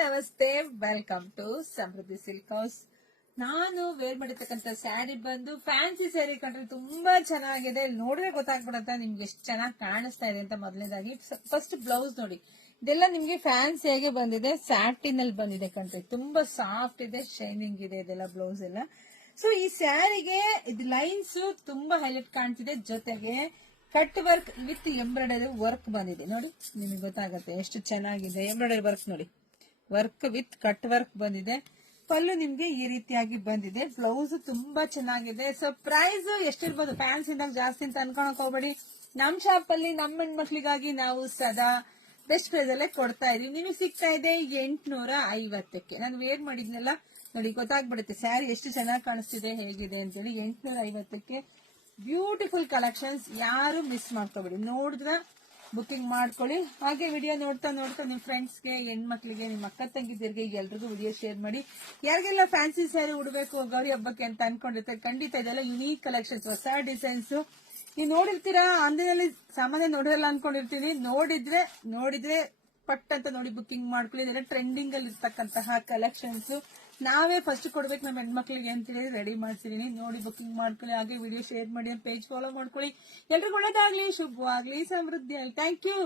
ನಮಸ್ತೆ, welcome to Samruddhi silk house. ನಾನು wear ಮಾಡಿರ್ತಕ್ಕಂಥ ಸ್ಯಾರಿ ಬಂದು ಫ್ಯಾನ್ಸಿ ಸ್ಯಾರಿ ಕಂಡ್ರೆ ತುಂಬಾ ಚೆನ್ನಾಗಿದೆ. ನೋಡಿದ್ರೆ ಗೊತ್ತಾಗ್ಬಿಡುತ್ತೆ ನಿಮ್ಗೆ ಎಷ್ಟು ಚೆನ್ನಾಗಿ ಕಾಣಿಸ್ತಾ ಇದೆ ಅಂತ. ಮೊದಲನೇದಾಗಿ ಫಸ್ಟ್ ಬ್ಲೌಸ್ ನೋಡಿ, ಇದೆಲ್ಲ ನಿಮ್ಗೆ ಫ್ಯಾನ್ಸಿಯಾಗಿ ಬಂದಿದೆ, ಸ್ಯಾಟಿನ್ ಅಲ್ಲಿ ಬಂದಿದೆ ಕಣ್ರಿ. ತುಂಬಾ ಸಾಫ್ಟ್ ಇದೆ, ಶೈನಿಂಗ್ ಇದೆ ಇದೆಲ್ಲ ಬ್ಲೌಸ್ ಎಲ್ಲ. ಸೊ ಈ ಸ್ಯಾರಿಗೆ ಇದು ಲೈನ್ಸ್ ತುಂಬಾ ಹೈಲೈಟ್ ಕಾಣ್ತಿದೆ, ಜೊತೆಗೆ cut work with embroidery work ಬಂದಿದೆ. ನೋಡಿ ನಿಮಗೆ ಗೊತ್ತಾಗುತ್ತೆ ಎಷ್ಟು ಚೆನ್ನಾಗಿದೆ. ಎಂಬ್ರಾಯ್ಡರಿ ವರ್ಕ್ ನೋಡಿ, ವರ್ಕ್ ವಿತ್ ಕಟ್ ವರ್ಕ್ ಬಂದಿದೆ. ಪಲ್ಲು ನಿಮ್ಗೆ ಈ ರೀತಿಯಾಗಿ ಬಂದಿದೆ. ಬ್ಲೌಸ್ ತುಂಬಾ ಚೆನ್ನಾಗಿದೆ. ಸೊ ಪ್ರೈಸ್ ಎಷ್ಟಿರ್ಬೋದು, ಫ್ಯಾನ್ಸಿಂದಾಗ ಜಾಸ್ತಿ ಅಂತ ಅನ್ಕೊಳಕ್ ಹೋಗ್ಬೇಡಿ. ನಮ್ ಶಾಪ್ ಅಲ್ಲಿ ನಮ್ಮ ಹೆಣ್ಮಕ್ಳಿಗಾಗಿ ನಾವು ಸದಾ ಬೆಸ್ಟ್ ಪ್ರೈಸ್ ಅಲ್ಲೇ ಕೊಡ್ತಾ ಇದೀವಿ. ನಿಮಗೆ ಸಿಗ್ತಾ ಇದೆ 850ಕ್ಕೆ. ನಾನು ವೇರ್ ಮಾಡಿದ್ನೆಲ್ಲ ನೋಡಿ ಗೊತ್ತಾಗ್ಬಿಡುತ್ತೆ ಸ್ಯಾರಿ ಎಷ್ಟು ಚೆನ್ನಾಗಿ ಕಾಣಿಸ್ತಿದೆ, ಹೇಗಿದೆ ಅಂತೇಳಿ. 850ಕ್ಕೆ ಬ್ಯೂಟಿಫುಲ್ ಕಲೆಕ್ಷನ್ಸ್, ಯಾರು ಮಿಸ್ ಮಾಡ್ಕೋಬೇಡಿ. ನೋಡಿದ್ರೆ ಬುಕಿಂಗ್ ಮಾಡ್ಕೊಳ್ಳಿ. ಹಾಗೆ ವಿಡಿಯೋ ನೋಡ್ತಾ ನೋಡ್ತಾ ನಿಮ್ ಫ್ರೆಂಡ್ಸ್ಗೆ, ಹೆಣ್ಮಕ್ಳಿಗೆ, ನಿಮ್ಮ ಅಕ್ಕ ತಂಗಿದಿರಿಗೆ ಎಲ್ರಿಗೂ ವಿಡಿಯೋ ಶೇರ್ ಮಾಡಿ. ಯಾರಿಗೆಲ್ಲ ಫ್ಯಾನ್ಸಿ ಸ್ಯಾರಿ ಉಡಬೇಕು ಗೌರಿ ಹಬ್ಬಕ್ಕೆ ಅಂತ ಅನ್ಕೊಂಡಿರ್ತಾರೆ, ಖಂಡಿತ ಇದೆಲ್ಲ ಯುನೀಕ್ ಕಲೆಕ್ಷನ್ಸ್, ಹೊಸ ಡಿಸೈನ್ಸ್. ನೀವು ನೋಡಿರ್ತೀರಾ, ಅಂದಿನಲ್ಲಿ ಸಾಮಾನ್ಯ ನೋಡಿರಲ್ಲ ಅನ್ಕೊಂಡಿರ್ತೀನಿ. ನೋಡಿದ್ರೆ ಪಟ್ ಅಂತ ನೋಡಿ ಬುಕಿಂಗ್ ಮಾಡ್ಕೊಳ್ಳಿ. ಇದೆಲ್ಲ ಟ್ರೆಂಡಿಂಗ್ ಅಲ್ಲಿ ಇರ್ತಕ್ಕಂತಹ ಕಲೆಕ್ಷನ್ಸ್. ನಾವೇ ಫಸ್ಟ್ ಕೊಡ್ಬೇಕು ನಮ್ಮ ಹೆಣ್ಮಕ್ಳಿಗೆ ಅಂತ ಹೇಳಿ ರೆಡಿ ಮಾಡ್ಸಿದೀನಿ. ನೋಡಿ ಬುಕಿಂಗ್ ಮಾಡ್ಕೊಳ್ಳಿ. ಹಾಗೆ ವಿಡಿಯೋ ಶೇರ್ ಮಾಡಿ, ಪೇಜ್ ಫಾಲೋ ಮಾಡ್ಕೊಳ್ಳಿ. ಎಲ್ರಿಗೂ ಒಳ್ಳೇದಾಗ್ಲಿ, ಶುಭವಾಗ್ಲಿ, ಸಮೃದ್ಧಿ ಆಗಲಿ. Thank you.